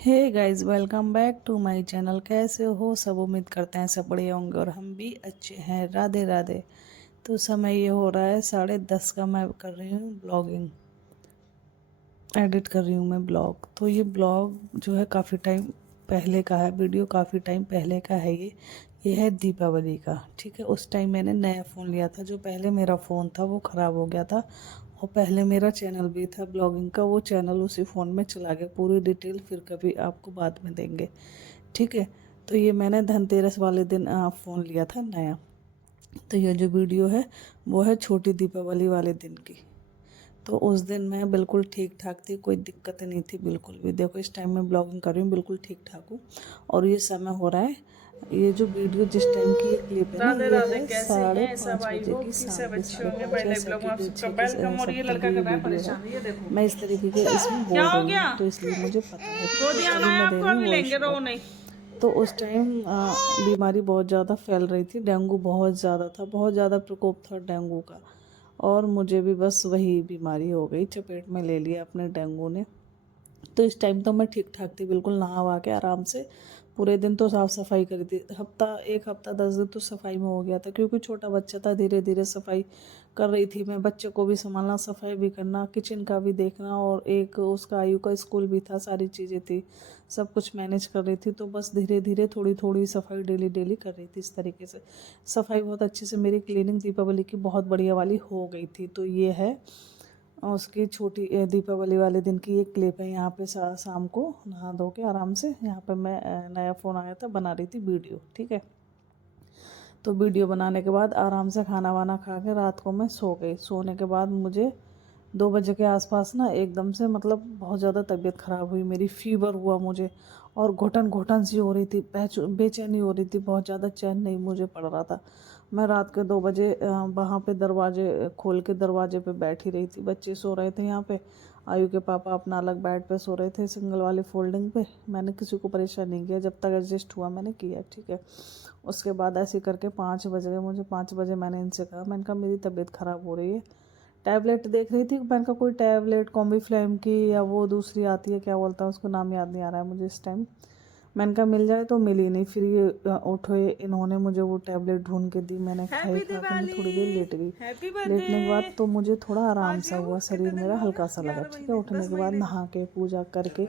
Hey guys, welcome back to my channel. कैसे हो सब? उम्मीद करते हैं सब बढ़िया होंगे और हम भी अच्छे हैं। राधे राधे। तो समय ये हो रहा है 10:30 का। मैं कर रही हूँ ब्लॉगिंग, एडिट कर रही हूँ मैं ब्लॉग। तो ये ब्लॉग जो है काफ़ी टाइम पहले का है, वीडियो काफ़ी टाइम पहले का है। ये है दीपावली का। ठीक है, उस टाइम मैंने नया फ़ोन लिया था। जो पहले मेरा फ़ोन था वो ख़राब हो गया था और पहले मेरा चैनल भी था ब्लॉगिंग का, वो चैनल उसी फ़ोन में चला गया। पूरी डिटेल फिर कभी आपको बाद में देंगे। ठीक है, तो ये मैंने धनतेरस वाले दिन फ़ोन लिया था नया। तो ये जो वीडियो है वो है छोटी दीपावली वाले दिन की। तो उस दिन मैं बिल्कुल ठीक ठाक थी, कोई दिक्कत नहीं थी बिल्कुल भी। देखो इस टाइम मैं ब्लॉगिंग कर रही हूँ, बिल्कुल ठीक ठाक हूँ। और ये समय हो रहा है, ये जो वीडियो जिस टाइम की ये क्लिप है ना, राधे ये राधे, है कैसे हैं सब? 5:30 आई बजे की, होप कि शाम सब की अच्छे साढ़े होंगे। पाँच मैं या नए ब्लॉग में आप सबका छः वेलकम। और ये सबके लड़का लिए कर ये रहा है वीडियो है। परेशान, ये देखो। मैं इस तरीके के इसमें क्या बोल हो रही गया? हूँ तो इसलिए मुझे पता है। ठीक रो है, दिया तभी ना मैं दे आपको, रही हूँ अभी वॉइस लेंगे, रो ओवर। नहीं। तो उस टाइम बीमारी बहुत ज़्यादा फैल रही थी, डेंगू बहुत ज़्यादा था, बहुत ज़्यादा प्रकोप था डेंगू का। और मुझे भी बस वही बीमारी हो गई, चपेट में ले लिया अपने डेंगू ने। तो इस टाइम तो मैं ठीक ठाक थी, बिल्कुल नहा वहा के आराम से पूरे दिन तो साफ़ सफाई करी थी। एक हफ्ता 10 दिन तो सफाई में हो गया था, क्योंकि छोटा बच्चा था। धीरे धीरे सफाई कर रही थी मैं, बच्चे को भी संभालना, सफाई भी करना, किचन का भी देखना, और एक उसका आयु का स्कूल भी था, सारी चीज़ें थी, सब कुछ मैनेज कर रही थी। तो बस धीरे धीरे थोड़ी थोड़ी सफाई डेली डेली कर रही थी। इस तरीके से सफाई बहुत अच्छे से मेरी क्लीनिंग दीपावली की बहुत बढ़िया वाली हो गई थी। तो ये है उसकी छोटी दीपावली वाले दिन की एक क्लिप है। यहाँ पे शाम को नहा धो के आराम से यहाँ पे मैं नया फ़ोन आया था, बना रही थी वीडियो। ठीक है, तो वीडियो बनाने के बाद आराम से खाना वाना खा के रात को मैं सो गई। सोने के बाद मुझे 2 बजे के आसपास ना एकदम से मतलब बहुत ज़्यादा तबीयत ख़राब हुई मेरी, फीवर हुआ मुझे, और घुटन घुटन सी हो रही थी, बेचैनी हो रही थी, बहुत ज़्यादा चैन नहीं मुझे पड़ रहा था। मैं रात के 2 बजे वहाँ पे दरवाजे खोल के दरवाजे पे बैठी रही थी। बच्चे सो रहे थे यहाँ पे, आयु के पापा अपना अलग बेड पे सो रहे थे सिंगल वाली फोल्डिंग पे। मैंने किसी को परेशान नहीं किया, जब तक एडजस्ट हुआ मैंने किया। ठीक है, उसके बाद ऐसे करके 5 बज गए मुझे। 5 बजे मैंने इनसे कहा, मैंने कहा मेरी तबीयत ख़राब हो रही है। टैबलेट देख रही थी, मैंने कहा कोई टैबलेट कॉम्बीफ्लैम की या वो दूसरी आती है, क्या बोलता है उसको, नाम याद नहीं आ रहा है मुझे इस टाइम। मैंने कहा मिल जाए, तो मिली नहीं। फिर ये उठे, इन्होंने मुझे वो टैबलेट ढूंढ के दी, मैंने खाई, हैप्पी खा के मैं दिवाली। थोड़ी देर लेट गई। Happy birthday. लेटने के बाद तो मुझे थोड़ा आराम आज सा क्यों? हुआ, कितने शरीर दिन मेरा में हो गए? हल्का सा लगा। 11 ठीक है, महीने, उठने 10 के बाद महीने नहा के पूजा करके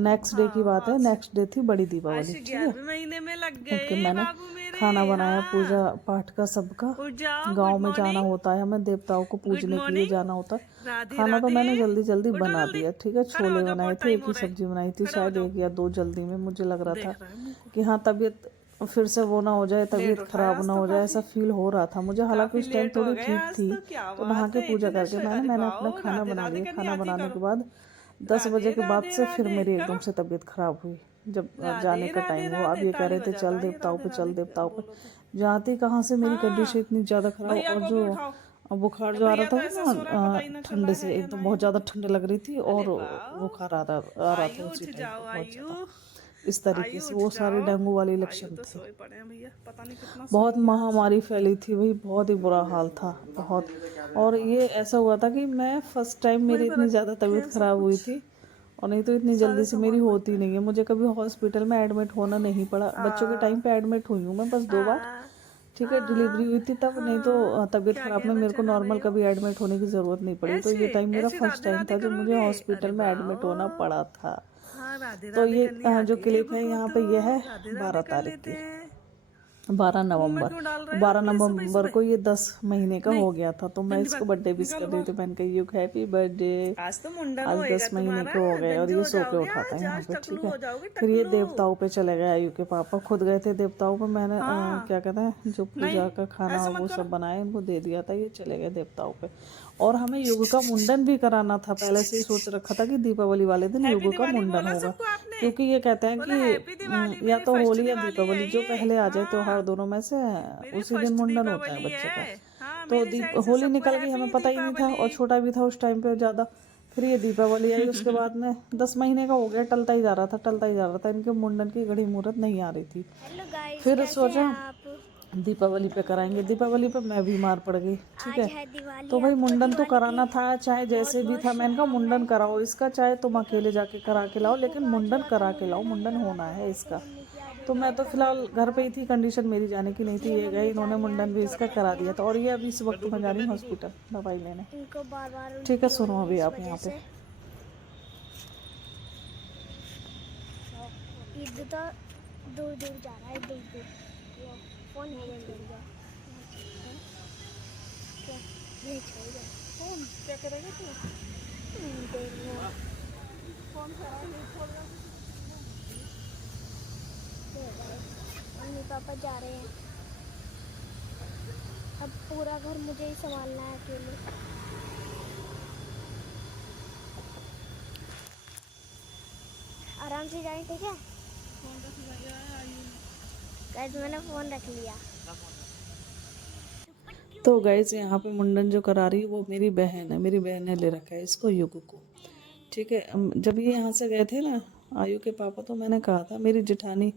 नेक्स्ट डे की हाँ, बात है, नेक्स्ट डे थी बड़ी आज दीपावली। से ठीक है, 11वें महीने में लग ओके, गए मैंने बाबू मेरे। खाना बनाया, हाँ, पूजा पाठ का सबका। उठ जाओ। गांव गुड में जाना मॉर्निंग। होता है हमें, देवताओं को गुड पूजने के लिए जाना मॉर्निंग। होता है। राधे खाना तो राधे। मैंने जल्दी जल्दी उठो बना जल्दी। दिया। ठीक है, खड़े हो छोले जाओ, बनाए बहुत थे, टाइम एक हो ही रहा है। सब्जी बनाई थी, खड़े हो शायद जाओ। 1 या 2 जल्दी में। मुझे लग रहा था देख रहा है मुंह को। कि हाँ तबीयत फिर से वो ना हो जाए, लेट तबीयत उठाया ख़राब आज ना तो हो जाए, काफी। ऐसा फील हो रहा था मुझे। हालांकि काफी उस टाइम लेट हो थोड़ी गए ठीक आज थी। तो, क्या तो नहा बात के है पूजा इतने करके मैंने अरे मैंने अपना वाओ, खाना राधे बना राधे लिया। करनी खाना आती है, बनाने करो। के बाद 10 बजे राधे के बाद राधे से फिर राधे मेरी एकदम करो। से तबीयत ख़राब हुई। जब राधे जाने का राधे टाइम हुआ, अब राधे, ये कह ताली रहे थे बजा चल रहा है ये, देवताओं राधे पे, चल राधे देवताओं पे। बोलो तो। जाती कहाँ से, मेरी कंडीशन हाँ, इतनी ज़्यादा ख़राब, भैया और को जो भी उठाओ। बुखार अब जो आ रहा भैया था तो ऐसा ना सो रहा है, पता ही ना चल ठंड रहा से, है या एकदम ना है बहुत ज़्यादा अभी। ठंड लग रही थी, अरे और वाह। बुखार आ रहा था आयु उठ उसी टाइम जाओ, पे बहुत आयु। ज़्यादा। इस तरीके आयु से उठ वो सारे जाओ। डेंगू वाले आयु लक्षण तो थे। सोए पड़े हैं भैया, पता नहीं कितना बहुत सोएंगे आज। महामारी फैली थी भाई, बहुत ही बुरा हाल था, बहुत। और ये ऐसा हुआ था कि मैं फर्स्ट टाइम वहीं मेरी पर इतनी ज़्यादा रखे तबीयत हैं सब ख़राब हुई कुछ। थी। और नहीं तो इतनी सारे जल्दी से मेरी सामान वहीं होती पे। नहीं है, मुझे कभी हॉस्पिटल में एडमिट होना नहीं पड़ा। बच्चों के टाइम हाँ। पे एडमिट हुई हूँ मैं बस 2 बार। हाँ। ठीक है, डिलीवरी हाँ। हुई थी तब, नहीं तो हाँ। तबीयत क्या ख़राब में कहना मेरे को चाह रहे नॉर्मल हो? कभी एडमिट होने की ज़रूरत नहीं पड़ी। तो ऐसे ये टाइम मेरा ऐसे फर्स्ट राधे टाइम राधे था जब मुझे करोगे? अरे हॉस्पिटल में एडमिट होना वाह। पड़ा था। हाँ, राधे तो राधे ये करनी जो आती है क्लिप है इनको यहाँ तो। पे, ये है राधे बारह राधे कर तारीख लेते की, हैं। बारह मुंह में नवंबर क्यों डाल तो रहे हो बारह ये सुबह नवंबर सुबह? को ये 10 महीने का नहीं, हो गया था। तो मैं गंदी इसको बात, बर्थडे विश कर निकालो रही थी, बाहर। मैंने कही यू हैप्पी बर्थडे। आज तो मुंडन आज होएगा 10 महीने तुम्हारा। के हो गए, और गंजे ये हो सो के जाओगे उठाता है आज, यहाँ आज पे। ठीक टकलू है, हो जाओगे, फिर ये टकलू। देवताओं पे चले गए, आयु के पापा खुद गए थे देवताओं पे। मैंने हाँ। क्या कहते हैं, जो नहीं, पूजा का खाना ऐसे मत वो करो। सब बनाया, इनको दे दिया था, ये चले गए देवताओं पे। और हमें युग का मुंडन भी कराना था, पहले से ही सोच रखा था कि दीपावली वाले दिन हैप्पी युग का दिवाली मुंडन बोला होगा। सबको आपने? क्योंकि ये कहते हैं बोला कि हैप्पी दिवाली, या मेरी तो फर्स्ट होली या दिवाली दीपावली, है जो ये। पहले आ जाए त्योहार हाँ, दोनों में से, मेरी उसी दिन फर्स्ट मुंडन होता है दीपावली बच्चे का। है। हाँ, तो मेरी साइड से होली सबको निकल गई, हमें हैप्पी पता ही नहीं था, दीपावली। और छोटा भी था उस टाइम पे ज़्यादा। फिर ये दीपावली आई, उसके बाद में 10 महीने का हो गया, टलता ही जा रहा था, टलता ही जा रहा था। इनके मुंडन की घड़ी मुहूर्त नहीं आ रही थी। हेलो गाइस, फिर कैसे हैं सोचा आप? दीपावली पे कराएंगे। दीपावली पे मैं बीमार पड़ गई, ठीक आज है। है दिवाली। तो भाई आपको मुंडन तो दिवाली कराना की था, चाहे जैसे भी था। मैंने कहा मुंडन कराओ इसका, चाहे तुम अकेले जाके करा के लाओ, लेकिन मुंडन करा के लाओ, मुंडन होना है इसका। मम्मी की आज तो मैं तो फिलहाल घर पे ही थी, कंडीशन मेरी जाने की नहीं थी। ये गए, इन्होंने मुंडन भी इसका करा दिया था। और ये अभी इस वक्त मैं जा रही हूँ हॉस्पिटल दवाई लेने। इनको बार बार ठीक है, उल्टी हो सुनो रही है अभी इस आप वजह यहाँ पे। से। ईद तो दूर दूर जा रहा है, दूर दूर। वो फोन नहीं छोड़ेगा। क्या नहीं छोड़ेगा फोन क्या करेगा तू? देख लो। फोन खराब नहीं छोड़ना। मम्मी पापा जा रहे हैं, अब पूरा घर मुझे ही संभालना है अकेले। आराम से जाएं, ठीक है। फोन रख लगा आयु। गाइस मैंने फोन रख लिया। तो गाइज यहाँ पे मुंडन जो करा रही है वो मेरी बहन है। मेरी बहन ने ले रखा है इसको, युग को, ठीक है। जब ये यहाँ से गए थे ना आयु के पापा, तो मैंने कहा था मेरी जेठानी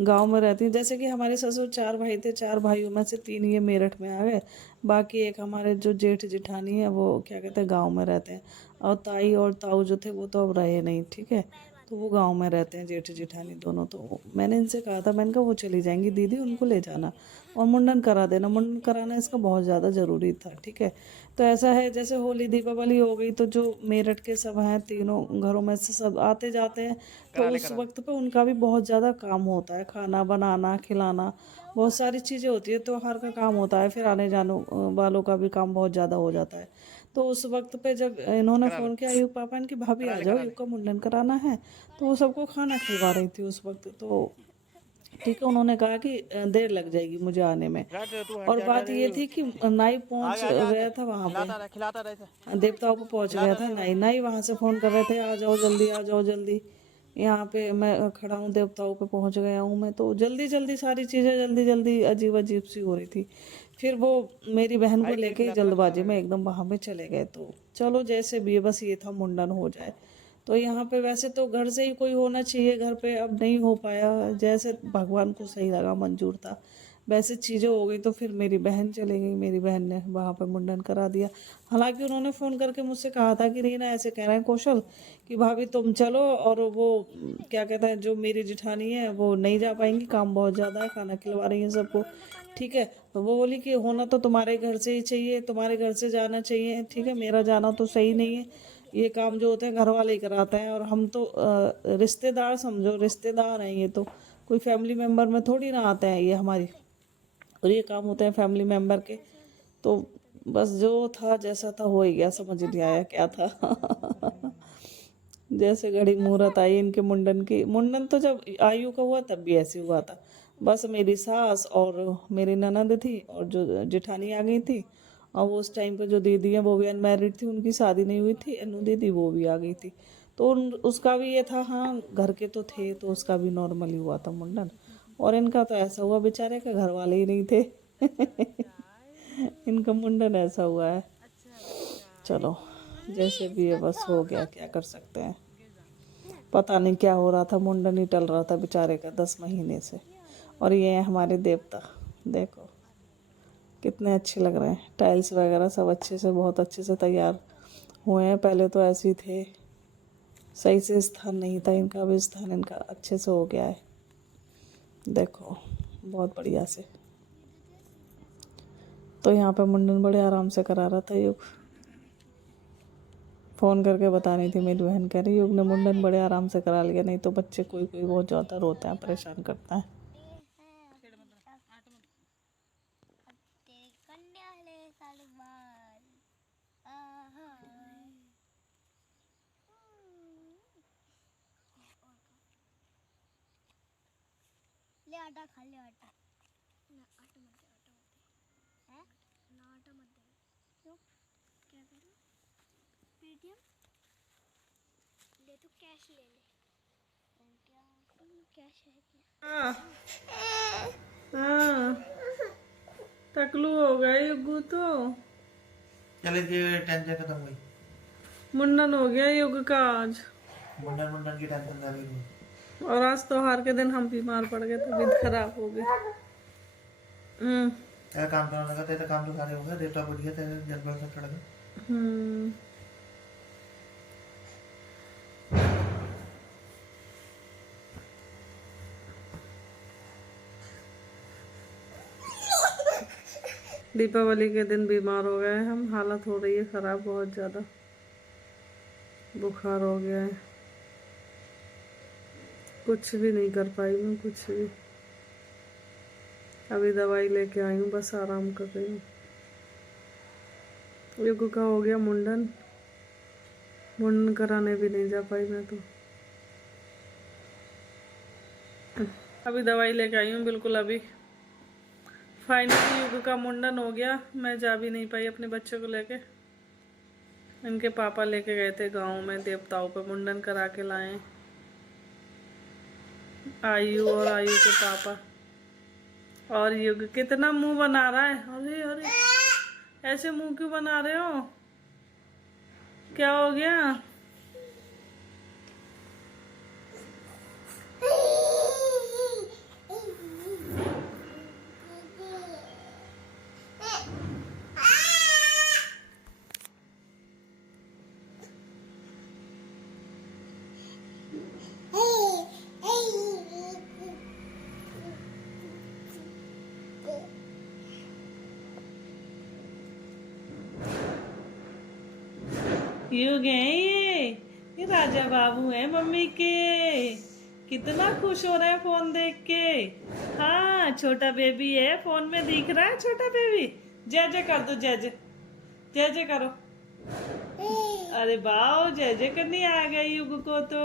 गांव में रहती है। जैसे कि हमारे ससुर 4 भाई थे, 4 भाइयों में से 3 ये मेरठ में आ गए, बाकी एक हमारे जो जेठ जेठानी है वो क्या कहते हैं गांव में रहते हैं। और ताई और ताऊ जो थे वो तो अब रहे नहीं, ठीक है। तो वो गांव में रहते हैं जेठ जेठानी दोनों। तो मैंने इनसे कहा था, मैंने कहा वो चली जाएंगी दीदी, उनको ले जाना और मुंडन करा देना। मुंडन कराना इसका बहुत ज़्यादा ज़रूरी था, ठीक है। तो ऐसा है जैसे होली दीपावली हो गई, तो जो मेरठ के सब हैं तीनों घरों में से सब आते जाते हैं। तो उस वक्त पे उनका भी बहुत ज़्यादा काम होता है, खाना बनाना खिलाना, बहुत सारी चीज़ें होती है, त्योहार का काम होता है, फिर आने जाने वालों का भी काम बहुत ज़्यादा हो जाता है। तो उस वक्त पे जब इन्होंने फ़ोन किया युग पापा इनकी, भाभी आ जाओ युग का मुंडन कराना है, तो वो सबको खाना खिलवा रही थी उस वक्त। तो ठीक है, उन्होंने कहा कि देर लग जाएगी मुझे आने में। और बात ये थी कि नाई पहुंच गया था वहाँ पे, देवताओं को पहुंच गया था नाई। नाई वहाँ से फ़ोन कर रहे थे आ जाओ जल्दी, आ जाओ जल्दी। यहाँ पे मैं खड़ा हूँ, देवताओं पे पहुंच गया हूँ मैं। तो जल्दी जल्दी सारी चीज़ें जल्दी जल्दी अजीब अजीब सी हो रही थी। फिर वो मेरी बहन को लेके जल्दबाजी में एकदम वहाँ पे चले गए। तो चलो जैसे भी है, बस ये था मुंडन हो जाए। तो यहाँ पे वैसे तो घर से ही कोई होना चाहिए घर पे, अब नहीं हो पाया, जैसे भगवान को सही लगा मंजूर था वैसे चीज़ें हो गई। तो फिर मेरी बहन चली गई, मेरी बहन ने वहाँ पे मुंडन करा दिया। हालांकि उन्होंने फ़ोन करके मुझसे कहा था कि रीना ऐसे कह रहे हैं कौशल कि भाभी तुम चलो, और वो क्या कहते हैं जो मेरी जेठानी है वो नहीं जा पाएंगी, काम बहुत ज़्यादा है, खाना खिलवा रही हैं सबको, ठीक है। तो वो बोली कि होना तो तुम्हारे घर से ही चाहिए, तुम्हारे घर से जाना चाहिए, ठीक है, मेरा जाना तो सही नहीं है। ये काम जो होते हैं घर वाले ही कराते हैं, और हम तो रिश्तेदार समझो, रिश्तेदार हैं ये तो, कोई फैमिली मेम्बर में थोड़ी ना आते हैं ये हमारी। और ये काम होते हैं फैमिली मेम्बर के। तो बस जो था जैसा था हो ही गया, समझ नहीं आया क्या था। जैसे घड़ी मुहूर्त आई इनके मुंडन की। मुंडन तो जब आयु का हुआ तब भी ऐसे हुआ था। बस मेरी सास और मेरी ननद थी और जो जेठानी आ गई थी। और वो उस टाइम पे जो दीदी है वो भी अनमैरिड थी, उनकी शादी नहीं हुई थी, अनु दीदी वो भी आ गई थी। तो उसका भी ये था, हाँ घर के तो थे, तो उसका भी नॉर्मली हुआ था मुंडन। और इनका तो ऐसा हुआ बेचारे का घर वाले ही नहीं थे। इनका मुंडन ऐसा हुआ है। चलो जैसे भी है बस हो गया, क्या कर सकते हैं। पता नहीं क्या हो रहा था, मुंडन ही टल रहा था बेचारे का 10 महीने से। और ये हैं हमारे देवता, देखो कितने अच्छे लग रहे हैं। टाइल्स वगैरह सब अच्छे से, बहुत अच्छे से तैयार हुए हैं। पहले तो ऐसे ही थे, सही से स्थान नहीं था इनका, भी स्थान इनका अच्छे से हो गया है, देखो बहुत बढ़िया से। तो यहाँ पे मुंडन बड़े आराम से करा रहा था युग। फ़ोन करके बता रही थी मेरी बहन, कह रही युग ने मुंडन बड़े आराम से करा लिया, नहीं तो बच्चे कोई कोई बहुत ज़्यादा रोते हैं, परेशान करता है। ले आटा खा ले, आटा ना, आटा मत दे, आटा मत दे, हैं ना, आटा मत दे। क्यों, क्या करूं? पेटीएम ले, तो कैश ले ले। क्या कैश है क्या? हाँ टकलू हो गया युग तो, चले ये टेंशन खत्म हुई। मुंडन हो गया युग का आज। मुंडन मुंडन की टेंशन जा रही है। और आज त्योहार के दिन हम बीमार पड़ गए, तबीयत खराब हो गई। तेरा काम करने लगा, तेरा काम तो सारे हो गए, देवता बढ़ गया, तेरे जलबल सब चढ़ गए। दीपावली के दिन बीमार हो गए हम, हालत हो रही है ख़राब बहुत ज़्यादा, बुखार हो गया है, कुछ भी नहीं कर पाई मैं, कुछ भी। अभी दवाई लेके आई हूँ, बस आराम कर रही हूँ। युग का हो गया मुंडन, मुंडन कराने भी नहीं जा पाई मैं तो। अभी दवाई लेके आई हूँ बिल्कुल अभी। फाइनली युग का मुंडन हो गया, मैं जा भी नहीं पाई अपने बच्चे को लेके। इनके पापा लेके गए थे गांव में, देवताओं पे मुंडन करा के लाए, आयु और आयु के पापा। और युग कितना मुंह बना रहा है, अरे अरे ऐसे मुंह क्यों बना रहे हो, क्या हो गया? युग है ये राजा बाबू है मम्मी के। कितना खुश हो रहा है फोन देख के। हाँ छोटा बेबी है, फोन में दिख रहा है छोटा बेबी। जय जय कर दो, जय जय, जय जय करो। अरे वाह, जय जय करनी आ गई युग को तो।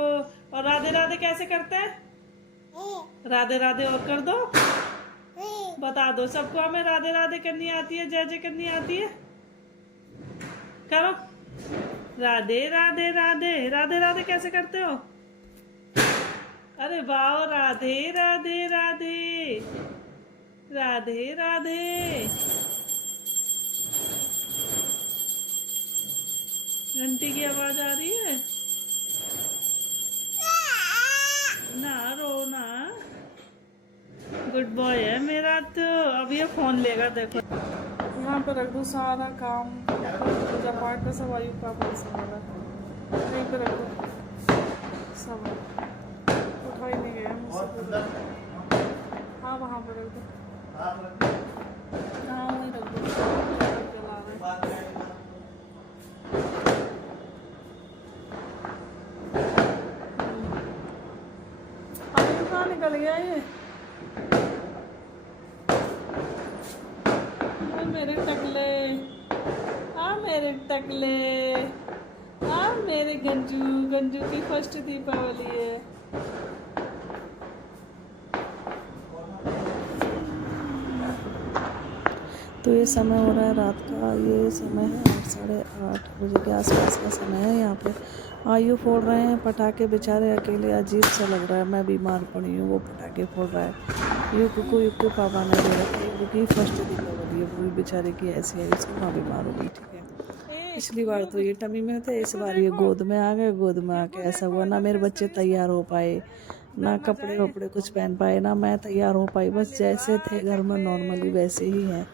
और राधे राधे कैसे करते हैं? राधे राधे और कर दो, बता दो सबको हमें राधे राधे करनी आती है, जय जय करनी आती है। करो राधे राधे राधे राधे राधे कैसे करते हो? अरे वाह, राधे राधे राधे राधे राधे। घंटी की आवाज आ रही है ना, रो ना, गुड बॉय है मेरा तो। अब ये फोन लेगा, देखो यहाँ पे रख दो सारा काम, पूजा पाठ का सब आयु पापा से मिला, यहीं पे रख दो सब, उठा ही नहीं गया मुझसे। हाँ वहाँ पे रख दो, हाँ वहीं रख दो, चला रहे। अभी कहाँ निकल गया ये? मेरे टकले, हाँ मेरे टकले, हाँ मेरे गंजू, गंजू की फर्स्ट दीपावली है। तो ये समय हो रहा है रात का, ये समय है 8 साढ़े 8 बजे के आसपास का समय है। यहाँ पे आयु फोड़ रहे हैं पटाखे, बेचारे अकेले, अजीब सा लग रहा है। मैं बीमार पड़ी हूँ, वो पटाखे फोड़ रहा है। युग को पापा ने दे रखा है, युग की फर्स्ट दीपावली है, वो बेचारे की ऐसी है, इसको माँ बीमार हो गई। ठीक है, पिछली बार तो ये टमी में थे, इस बार ये गोद में आ गए। गोद में आके ऐसा हुआ, ना मेरे बच्चे तैयार हो पाए, ना कपड़े वपड़े कुछ पहन पाए, ना मैं तैयार हो पाई। बस जैसे थे घर में नॉर्मली वैसे ही हैं,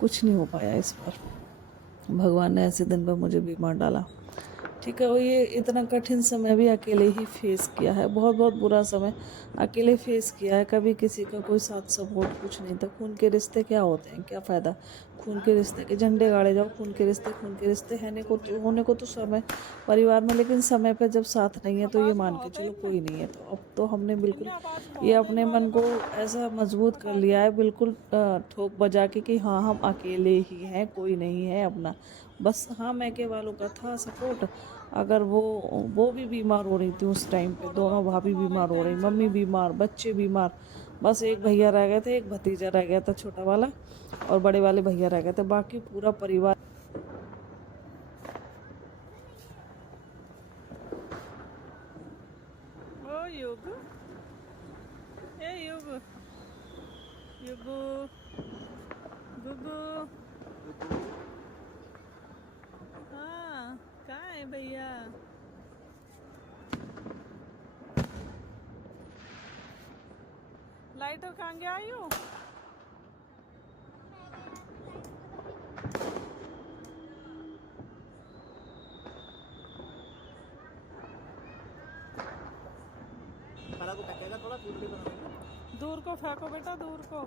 कुछ नहीं हो पाया इस बार। भगवान ने ऐसे दिन पर मुझे बीमार डाला। ठीक है, वो ये इतना कठिन समय भी अकेले ही फेस किया है, बहुत बहुत बुरा समय अकेले फेस किया है। कभी किसी का कोई साथ सपोर्ट कुछ नहीं था। खून के रिश्ते क्या होते हैं, क्या फ़ायदा खून के रिश्ते के, झंडे गाड़े जाओ, खून के रिश्ते होने को तो समय परिवार में, लेकिन समय पे जब साथ नहीं है तो ये मान के चलो कोई नहीं है। तो अब तो हमने बिल्कुल ये अपने मन को ऐसा मजबूत कर लिया है, बिल्कुल ठोक बजा के कि हाँ हम अकेले ही हैं, कोई नहीं है अपना। बस हाँ मैके वालों का था सपोर्ट। अगर वो भी बीमार हो रही थी उस टाइम पे, दोनों भाभी बीमार हो रही, मम्मी बीमार, बच्चे बीमार। बस एक भैया रह गए थे, एक भतीजा रह गया था छोटा वाला, और बड़े वाले भैया रह गए थे, बाकी पूरा परिवार। ओ युग, ए युग, युगु, गुगु, हाँ कहाँ है भैया? लाइटर कहाँ गया? आयु को फेंकेगा थोड़ा फूल भी बना देंगे। दूर को फेंको बेटा, दूर को।